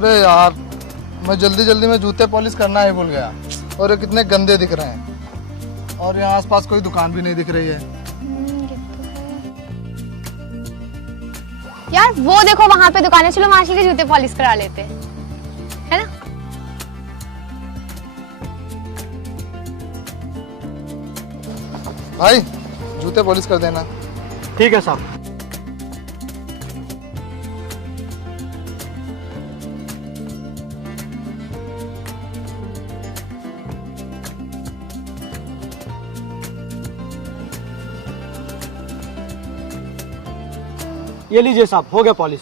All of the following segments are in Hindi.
अरे यार, मैं जल्दी जल्दी में जूते पॉलिश करना ही भूल गया। और ये कितने गंदे दिख रहे हैं। और यहाँ आसपास कोई दुकान भी नहीं दिख रही है। ये तो है। यार वो देखो वहां पे दुकान है, चलो वहां के जूते पॉलिश करा लेते हैं, है ना? भाई जूते पॉलिश कर देना। ठीक है साहब। ये लीजिए साहब, हो गया पॉलिश।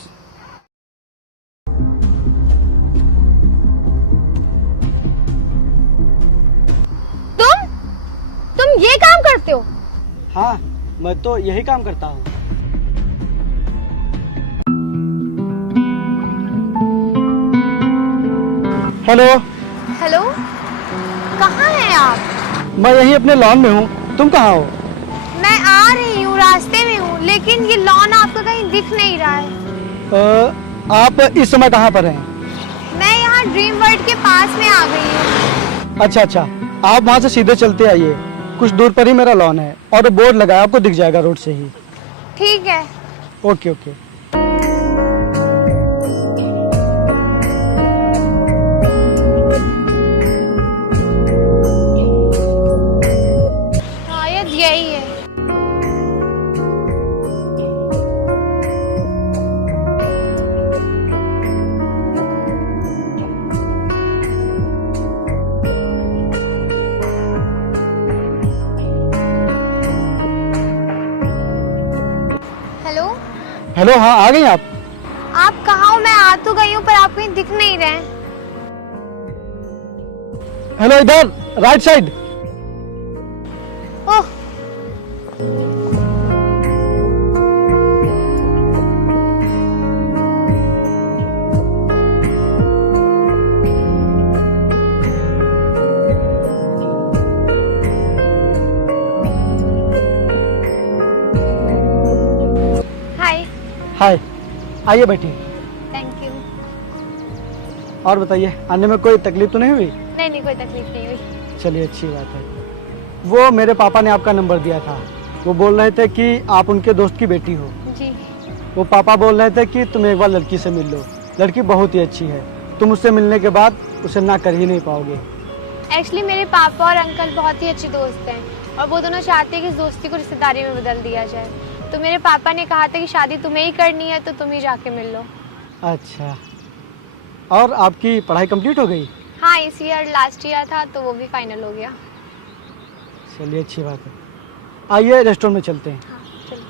तुम ये काम करते हो? हाँ, मैं तो यही काम करता हूँ। हेलो। हेलो, कहाँ हैं आप? मैं यहीं अपने लॉन में हूँ, तुम कहाँ हो? मैं आ रही हूँ, रास्ते में हूँ, लेकिन ये लॉन आपको कहीं दिख नहीं रहा है। आप इस समय कहाँ पर हैं? मैं यहाँ ड्रीम वर्ल्ड के पास में आ गई हूँ। अच्छा अच्छा, आप वहाँ से सीधे चलते आइए, कुछ दूर पर ही मेरा लॉन है और बोर्ड लगा है, आपको दिख जाएगा रोड से ही। ठीक है। Okay okay. शायद यही है। हेलो। हेलो, हाँ आ गई आप? आप कहाँ हो? मैं आ तो गई हूँ पर आप कहीं दिख नहीं रहे। हेलो, इधर राइट साइड। ओह, हाय। हाय, आइए बैठिए। Thank you. और बताइए, आने में कोई तकलीफ तो नहीं हुई? नहीं नहीं, कोई तकलीफ नहीं हुई। चलिए, अच्छी बात है। वो मेरे पापा ने आपका नंबर दिया था, वो बोल रहे थे कि आप उनके दोस्त की बेटी हो। जी। वो पापा बोल रहे थे कि तुम एक बार लड़की से मिल लो, लड़की बहुत ही अच्छी है, तुम उससे मिलने के बाद उसे ना कर ही नहीं पाओगे। एक्चुअली मेरे पापा और अंकल बहुत ही अच्छे दोस्त हैं और वो दोनों चाहते हैं कि इस दोस्ती को रिश्तेदारी में बदल दिया जाए। तो मेरे पापा ने कहा था कि शादी तुम्हें ही करनी है तो तुम ही जाके मिल लो। अच्छा, और आपकी पढ़ाई कंप्लीट हो गई? हाँ, इस ईयर लास्ट ईयर था तो वो भी फाइनल हो गया। चलिए, अच्छी बात है। आइए रेस्टोरेंट में चलते हैं। हाँ चलो।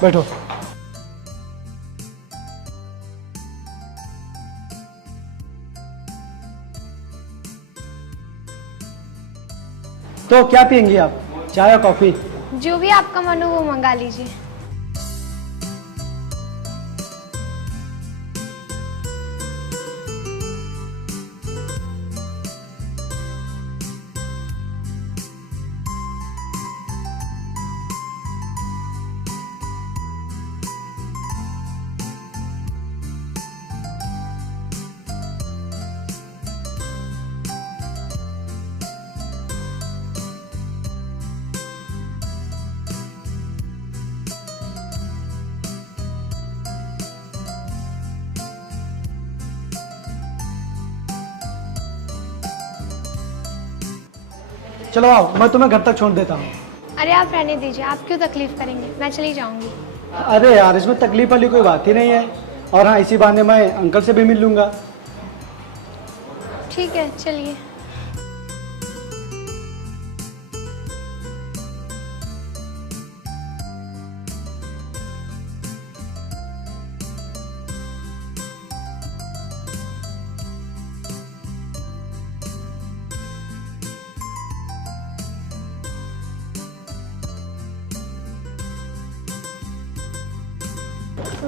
बैठो। तो क्या पियेंगी आप, चाय या कॉफी? जो भी आपका मन हो वो मंगा लीजिए। चलो आओ, मैं तुम्हें घर तक छोड़ देता हूँ। अरे आप रहने दीजिए, आप क्यों तकलीफ करेंगे, मैं चली जाऊंगी। अरे यार, इसमें तकलीफ वाली कोई बात ही नहीं है। और हाँ, इसी बहाने मैं अंकल से भी मिल लूंगा। ठीक है, चलिए।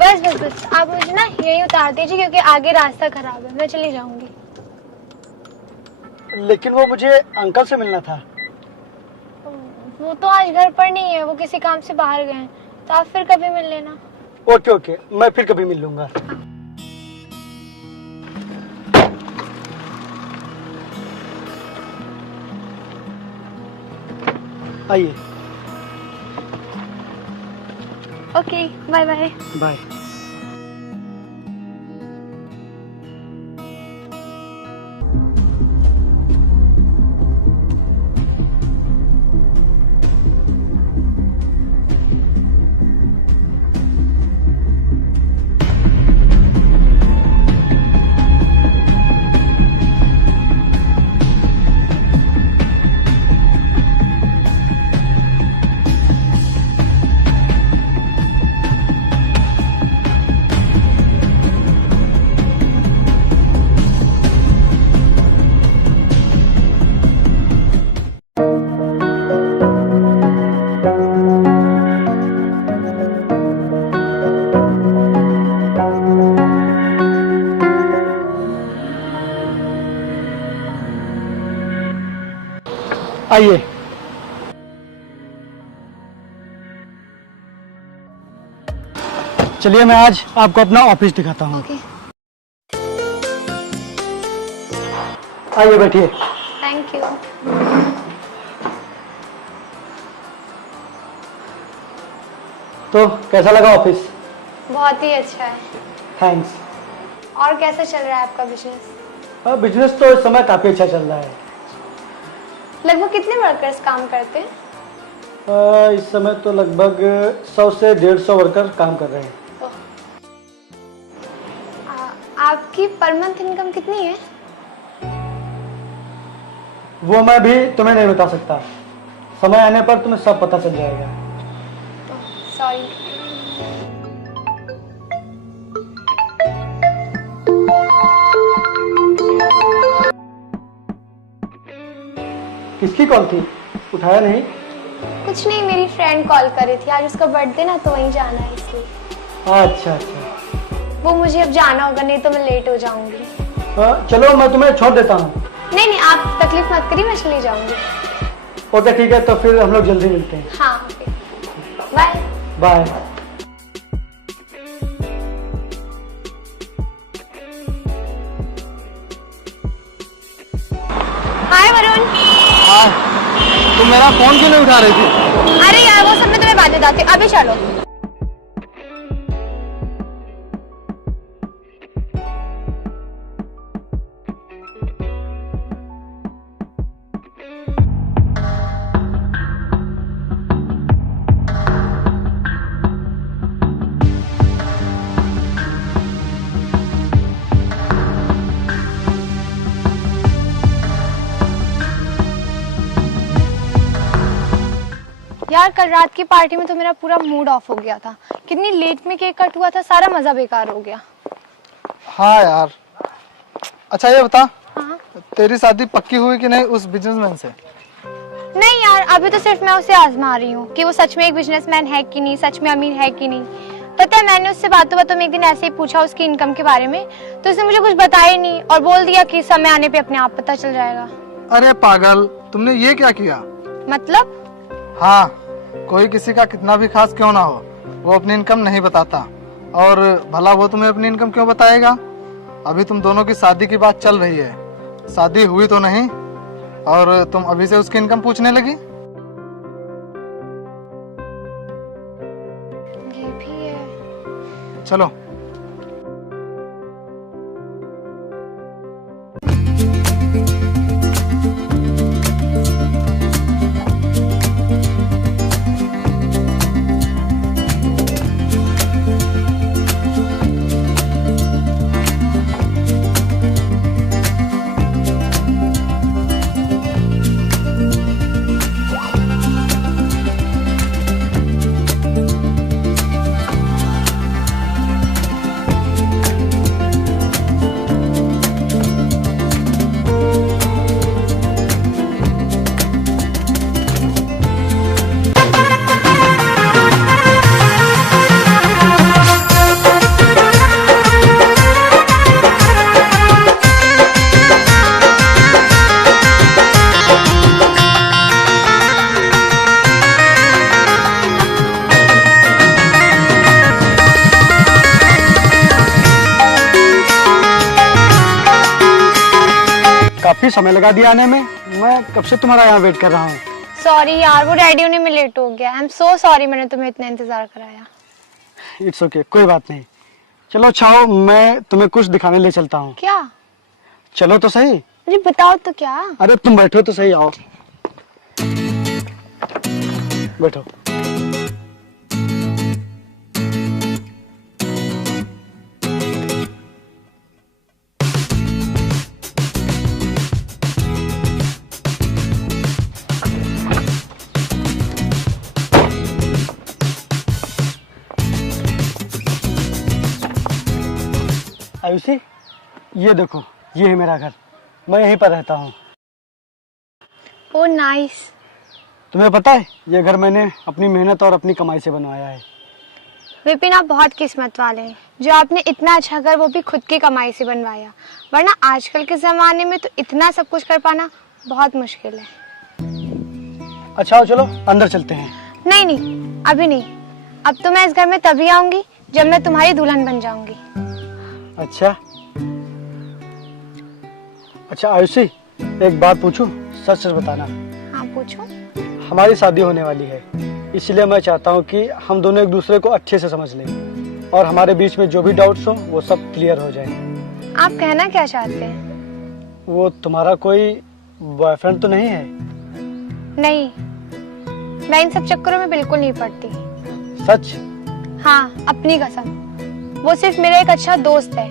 बस बस बस, आप मुझे ना यही उतार दीजिए क्योंकि आगे रास्ता खराब है, मैं चली जाऊंगी। लेकिन वो मुझे अंकल से मिलना था। वो तो आज घर पर नहीं है, वो किसी काम से बाहर गए हैं, तो आप फिर कभी मिल लेना। ओके ओके, मैं फिर कभी मिल लूंगा। आइए। Okay, bye bye. बाय। आइए। चलिए मैं आज आपको अपना ऑफिस दिखाता हूँ। ओके, आइए बैठिए। Thank you. तो कैसा लगा ऑफिस? बहुत ही अच्छा है। थैंक्स। और कैसा चल रहा है आपका बिजनेस? बिजनेस तो इस समय काफी अच्छा चल रहा है। लगभग कितने वर्कर्स काम करते हैं? इस समय तो लगभग 100 से 150 वर्कर काम कर रहे हैं। आपकी पर मंथ इनकम कितनी है? वो मैं भी तुम्हें नहीं बता सकता, समय आने पर तुम्हें सब पता चल जाएगा। सॉरी। किसकी कॉल थी? उठाया नहीं? कुछ नहीं, मेरी फ्रेंड कॉल कर रही थी, आज उसका बर्थडे ना, तो वहीं जाना है इसलिए। अच्छा अच्छा। वो मुझे अब जाना होगा, नहीं तो मैं लेट हो जाऊंगी। चलो मैं तुम्हें छोड़ देता हूँ। नहीं नहीं, आप तकलीफ मत करिए, मैं चली जाऊंगी। ओके ठीक है, तो फिर हम लोग जल्दी मिलते हैं। हाँ ओके, बाय बाय। हाय वरुण। हाँ, तुम मेरा फोन क्यों नहीं उठा रही थी? अरे यार, वो सब मैं तुम्हें बाद में बताती हूँ, अभी चलो। यार, कल रात की पार्टी में तो मेरा पूरा मूड ऑफ हो गया था। कितनी लेट में केक कट हुआ था, सारा मजा बेकार हो गया। हाँ यार। अच्छा ये बता, हाँ? तेरी शादी पक्की हुई कि नहीं उस बिजनेसमैन से? नहीं यार, अभी तो सिर्फ मैं उसे आजमा रही हूँ कि वो सच में एक बिजनेसमैन है कि नहीं, सच में अमीर है कि नहीं। पता है, मैंने उससे बातों में एक दिन ऐसे ही पूछा उसकी इनकम के बारे में, तो उसने मुझे कुछ बताया ही नहीं और बोल दिया कि समय आने पे अपने आप पता चल जाएगा। अरे पागल, तुमने ये क्या किया? मतलब? हाँ, कोई किसी का कितना भी खास क्यों ना हो, वो अपनी इनकम नहीं बताता। और भला वो तुम्हें अपनी इनकम क्यों बताएगा? अभी तुम दोनों की शादी की बात चल रही है, शादी हुई तो नहीं, और तुम अभी से उसकी इनकम पूछने लगी। ये भी है। चलो। काफी समय लगा दिया आने में। मैं कब से तुम्हारा यहाँ वेट कर रहा हूँ। सॉरी यार, वो रेडी होने में लेट हो गया। आई एम सो सॉरी, मैंने तुम्हें इतना इंतजार कराया। इट्स ओके, कोई बात नहीं। चलो अच्छा हो, मैं तुम्हें कुछ दिखाने ले चलता हूँ। क्या? चलो तो सही। मुझे बताओ तो क्या। अरे तुम बैठो तो सही, आओ बैठो। आयुषी, ये देखो, ये है मेरा घर। मैं यहीं पर रहता हूँ। ओ नाइस। तुम्हें पता है, ये घर मैंने अपनी मेहनत और अपनी कमाई से बनवाया है। विपिन, आप बहुत किस्मत वाले हैं जो आपने इतना अच्छा घर वो भी खुद की कमाई से बनवाया, वरना आजकल के जमाने में तो इतना सब कुछ कर पाना बहुत मुश्किल है। अच्छा हो, चलो अंदर चलते हैं। नहीं नहीं, अभी नहीं। अब तो मैं इस घर में तभी आऊंगी जब मैं तुम्हारी दुल्हन बन जाऊंगी। अच्छा अच्छा आयुषी, एक बात पूछूं? सच सच बताना। हाँ पूछो। हमारी शादी होने वाली है, इसलिए मैं चाहता हूँ कि हम दोनों एक दूसरे को अच्छे से समझ लें और हमारे बीच में जो भी डाउट्स हो वो सब क्लियर हो जाए। आप कहना क्या चाहते हैं? वो तुम्हारा कोई बॉयफ्रेंड तो नहीं है? नहीं, मैं इन सब चक्करों में बिल्कुल नहीं पड़ती। सच? हाँ, अपनी कसम। वो सिर्फ मेरा एक अच्छा दोस्त है,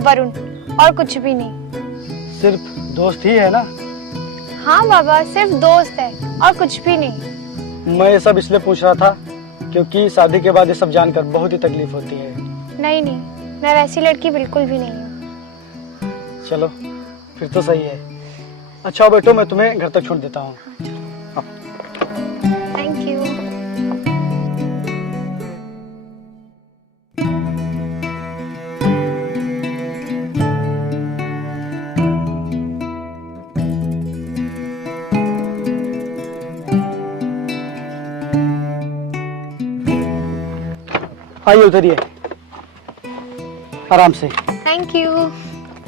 वरुण, और कुछ भी नहीं। सिर्फ दोस्त ही है ना? हाँ बाबा, सिर्फ दोस्त है और कुछ भी नहीं। मैं ये सब इसलिए पूछ रहा था क्योंकि शादी के बाद ये सब जानकर बहुत ही तकलीफ होती है। नहीं नहीं, मैं वैसी लड़की बिल्कुल भी नहीं हूँ। चलो फिर तो सही है। अच्छा बेटो, मैं तुम्हें घर तक छोड़ देता हूँ। Thank you. आइए उतरिए, आराम से। Thank you.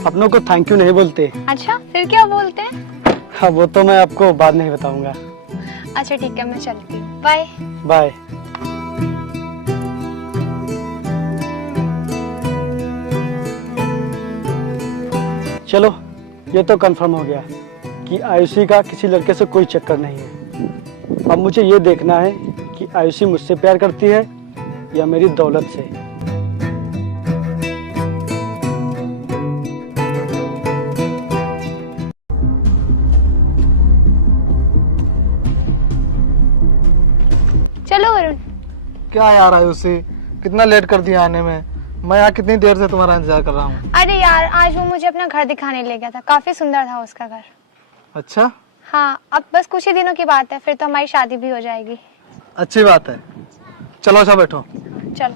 अपनों को थैंक यू नहीं बोलते। अच्छा, फिर क्या बोलते हैं? हाँ, वो तो मैं आपको बाद में ही बताऊंगा। अच्छा ठीक है, मैं चलती हूँ। Bye bye. चलो, ये तो कंफर्म हो गया कि आयुषी का किसी लड़के से कोई चक्कर नहीं है। अब मुझे ये देखना है कि आयुषी मुझसे प्यार करती है या मेरी दौलत से। चलो वरुण। क्या यार आयुषी, कितना लेट कर दिया आने में। मैं यहाँ कितनी देर से तुम्हारा इंतजार कर रहा हूँ। अरे यार, आज वो मुझे अपना घर दिखाने ले गया था, काफी सुंदर था उसका घर। अच्छा, हाँ, अब बस कुछ ही दिनों की बात है, फिर तो हमारी शादी भी हो जाएगी। अच्छी बात है। चलो अच्छा बैठो। चलो।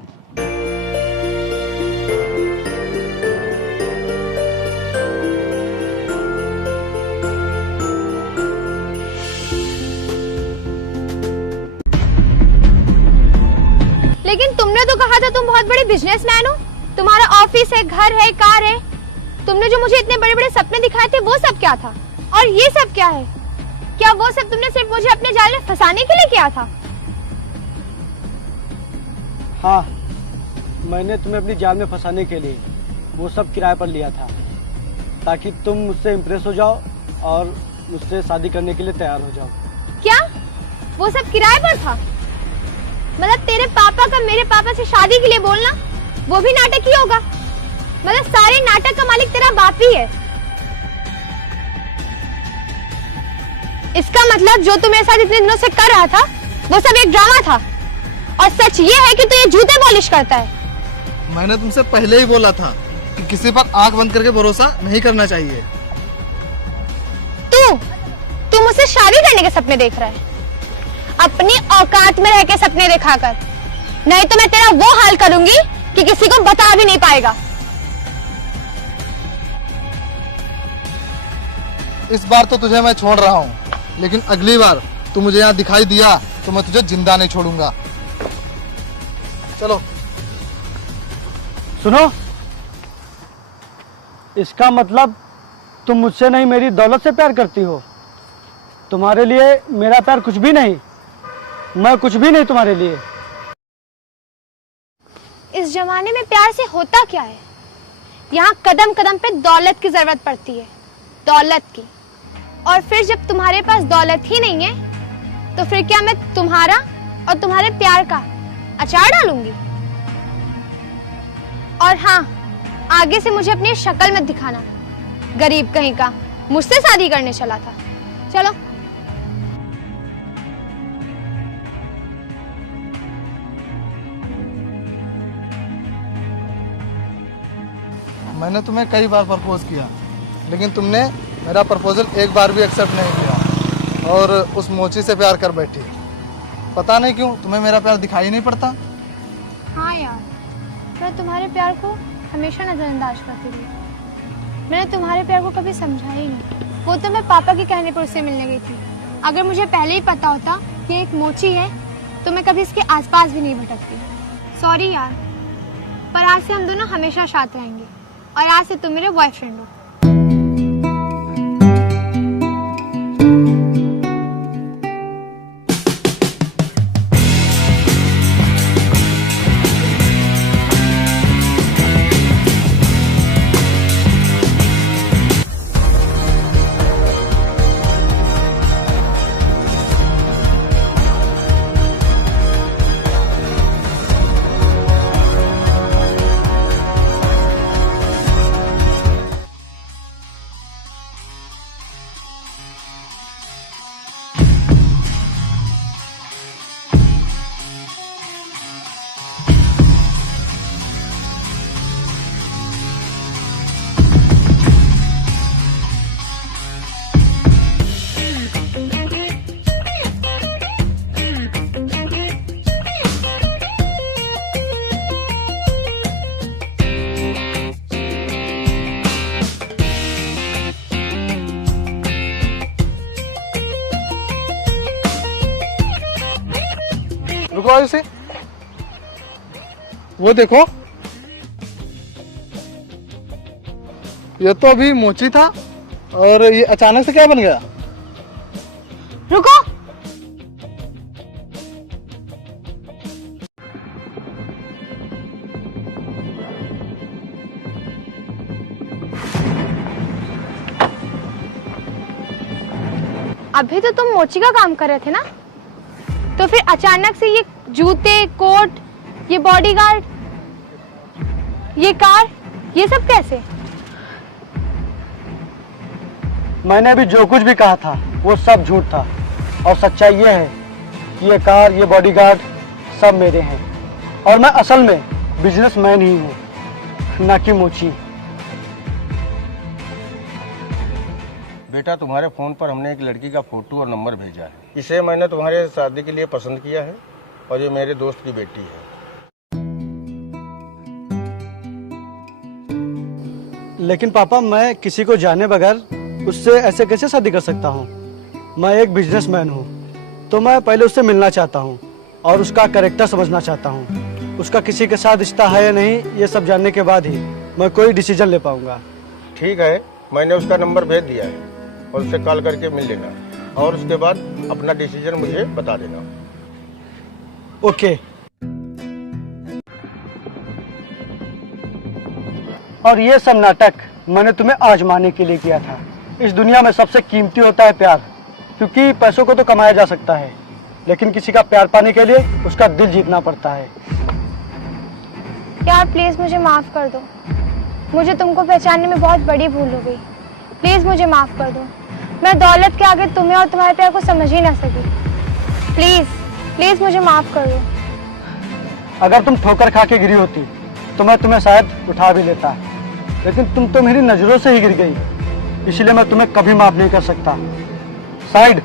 लेकिन तुमने तो कहा था तुम बहुत बड़े बिजनेसमैन हो, तुम्हारा ऑफिस है, घर है, कार है। तुमने जो मुझे इतने बड़े बड़े सपने दिखाए थे वो सब क्या था? और ये सब क्या है? क्या वो सब तुमने सिर्फ मुझे अपने जाल में फंसाने के लिए किया था? हाँ, मैंने तुम्हें अपनी जाल में फंसाने के लिए वो सब किराए पर लिया था, ताकि तुम मुझसे इम्प्रेस हो जाओ और मुझसे शादी करने के लिए तैयार हो जाओ। क्या वो सब किराए पर था? मतलब तेरे पापा का मेरे पापा से शादी के लिए बोलना, वो भी नाटक ही होगा? मतलब सारे नाटक का मालिक तेरा बाप ही है? इसका मतलब जो तू मेरे साथ इतने दिनों से कर रहा था वो सब एक ड्रामा था, और सच ये है कि तू ये जूते पॉलिश करता है। मैंने तुमसे पहले ही बोला था कि किसी पर आंख बंद करके भरोसा नहीं करना चाहिए। तू मुझसे शादी करने के सपने देख रहा है, अपनी औकात में रह के सपने देखा कर, नहीं तो मैं तेरा वो हाल करूंगी कि किसी को बता भी नहीं पाएगा। इस बार तो तुझे मैं छोड़ रहा हूँ, लेकिन अगली बार तू मुझे यहाँ दिखाई दिया तो मैं तुझे जिंदा नहीं छोड़ूंगा। चलो। सुनो, इसका मतलब तुम मुझसे नहीं मेरी दौलत से प्यार करती हो। तुम्हारे लिए मेरा प्यार कुछ भी नहीं, मैं कुछ भी नहीं तुम्हारे लिए। इस जमाने में प्यार से होता क्या है? यहाँ कदम कदम पे दौलत की जरूरत पड़ती है, दौलत की। और फिर जब तुम्हारे पास दौलत ही नहीं है तो फिर क्या मैं तुम्हारा और तुम्हारे प्यार का अचार डालूंगी? और हाँ, आगे से मुझे अपनी शक्ल मत दिखाना, गरीब कहीं का, मुझसे शादी करने चला था। चलो। मैंने तुम्हें कई बार प्रपोज किया, लेकिन तुमने मेरा प्रपोजल एक बार भी एक्सेप्ट नहीं किया और उस मोची से प्यार कर बैठी। पता नहीं क्यों तुम्हें मेरा प्यार दिखाई नहीं पड़ता। हाँ यार, मैं तुम्हारे प्यार को हमेशा नजरअंदाज करती रही। मैंने तुम्हारे प्यार को कभी समझा ही नहीं। वो तो मैं पापा के कहने पर उससे मिलने गई थी। अगर मुझे पहले ही पता होता कि एक मोची है तो मैं कभी इसके आसपास भी नहीं भटकती। सॉरी यार, पर आज से हम दोनों हमेशा साथ रहेंगे और आज से तुम मेरे बॉयफ्रेंड हो। रुको आयुषी, वो देखो, ये तो अभी मोची था और ये अचानक से क्या बन गया? रुको। अभी तो तुम मोची का काम कर रहे थे ना, तो फिर अचानक से ये जूते, कोट, ये बॉडीगार्ड, ये कार, ये सब कैसे? मैंने अभी जो कुछ भी कहा था वो सब झूठ था और सच्चाई ये है कि ये कार, ये बॉडीगार्ड सब मेरे हैं और मैं असल में बिजनेसमैन ही हूँ, ना कि मोची। बेटा, तुम्हारे फ़ोन पर हमने एक लड़की का फ़ोटो और नंबर भेजा है। इसे मैंने तुम्हारे शादी के लिए पसंद किया है और ये मेरे दोस्त की बेटी है। लेकिन पापा, मैं किसी को जाने बगैर उससे ऐसे कैसे शादी कर सकता हूँ? मैं एक बिजनेसमैन हूँ, तो मैं पहले उससे मिलना चाहता हूँ और उसका कैरेक्टर समझना चाहता हूँ। उसका किसी के साथ रिश्ता है या नहीं, ये सब जानने के बाद ही मैं कोई डिसीजन ले पाऊंगा। ठीक है, मैंने उसका नंबर भेज दिया है और उससे कॉल करके मिल लेना और उसके बाद अपना डिसीजन मुझे बता देना। ओके। और ये सब नाटक मैंने तुम्हें आजमाने के लिए किया था। इस दुनिया में सबसे कीमती होता है प्यार, क्योंकि पैसों को तो कमाया जा सकता है, लेकिन किसी का प्यार पाने के लिए उसका दिल जीतना पड़ता है। यार प्लीज मुझे माफ कर दो, मुझे तुमको पहचानने में बहुत बड़ी भूल हो गई। प्लीज मुझे माफ कर दो, मैं दौलत के आगे तुम्हें और तुम्हारे प्यार को समझ ही ना सकी। प्लीज प्लीज मुझे माफ कर दो। अगर तुम ठोकर खा के गिरी होती तो मैं तुम्हें शायद उठा भी लेता, लेकिन तुम तो मेरी नजरों से ही गिर गई, इसलिए मैं तुम्हें कभी माफ नहीं कर सकता। साइड।